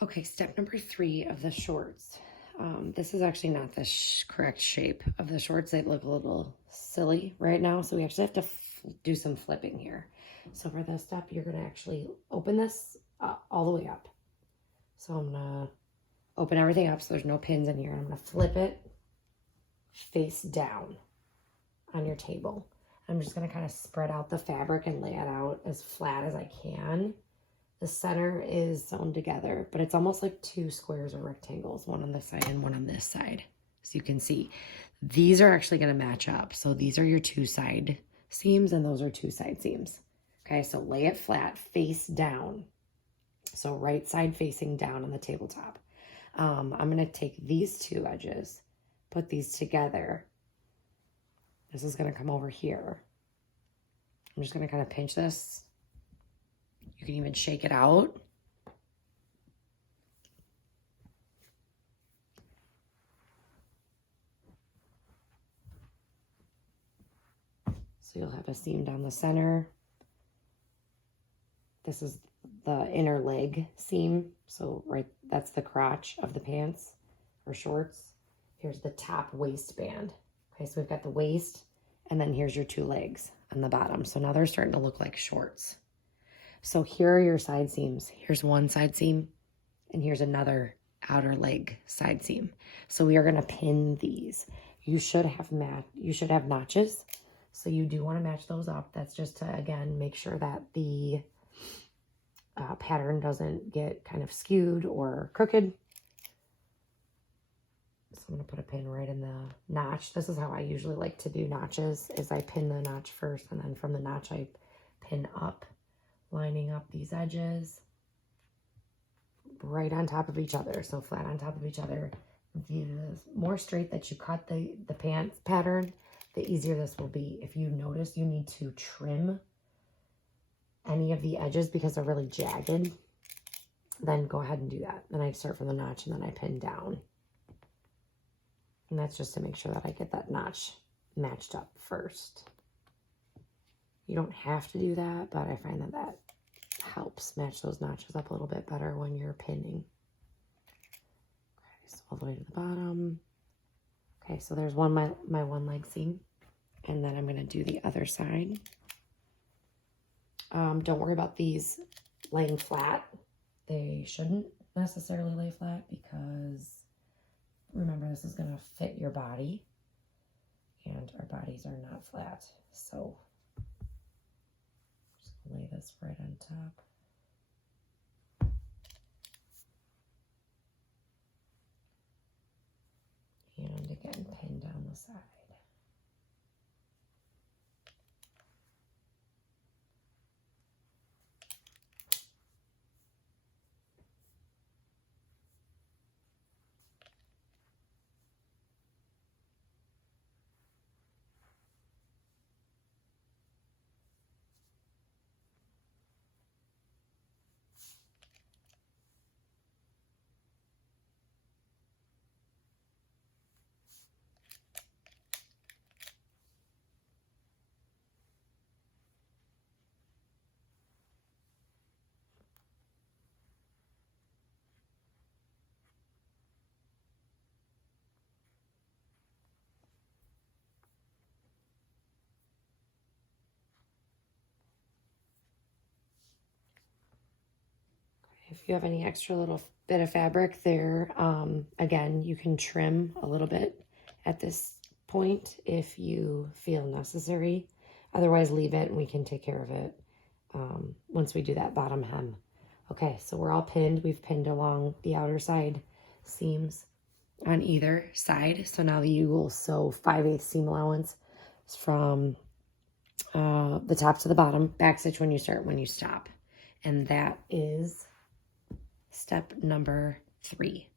Okay, step number 3 of the shorts. This is actually not the correct shape of the shorts. They look a little silly right now, so we actually have to do some flipping here. So for this step, you're going to actually open this all the way up. So I'm going to open everything up so there's no pins in here. I'm going to flip it face down on your table. I'm just going to kind of spread out the fabric and lay it out as flat as I can. The center is sewn together, but it's almost like 2 squares or rectangles, one on this side and one on this side. So you can see these are actually going to match up. So these are your 2 side seams and those are 2 side seams. Okay, so lay it flat, face down. So right side facing down on the tabletop. I'm going to take these 2 edges, put these together. This is going to come over here. I'm just going to kind of pinch this. You can even shake it out. So you'll have a seam down the center. This is the inner leg seam. So right, that's the crotch of the pants or shorts. Here's the top waistband. Okay, so we've got the waist and then here's your 2 legs on the bottom. So now they're starting to look like shorts. So here are your side seams. Here's one side seam and here's another outer leg side seam. So we are going to pin these. You should have notches. So you do want to match those up. That's just to, again, make sure that the pattern doesn't get kind of skewed or crooked. So I'm going to put a pin right in the notch. This is how I usually like to do notches, is I pin the notch first and then from the notch I pin up, lining up these edges right on top of each other. So flat on top of each other. The more straight that you cut the pants pattern, the easier this will be. If you notice you need to trim any of the edges because they're really jagged, then go ahead and do that. Then I start from the notch and then I pin down. And that's just to make sure that I get that notch matched up first. You don't have to do that, but I find that that helps match those notches up a little bit better when you're pinning. Okay, so all the way to the bottom. Okay, so there's my one leg seam. And then I'm going to do the other side. Don't worry about these laying flat. They shouldn't necessarily lay flat because remember this is going to fit your body. And our bodies are not flat. So just lay this right on top. And again, pin down the side. If you have any extra little bit of fabric there, again, you can trim a little bit at this point if you feel necessary. Otherwise, leave it and we can take care of it once we do that bottom hem. Okay, so we're all pinned. We've pinned along the outer side seams on either side. So now you will sew 5/8 seam allowance from the top to the bottom, back stitch when you start, when you stop. And that is step number 3.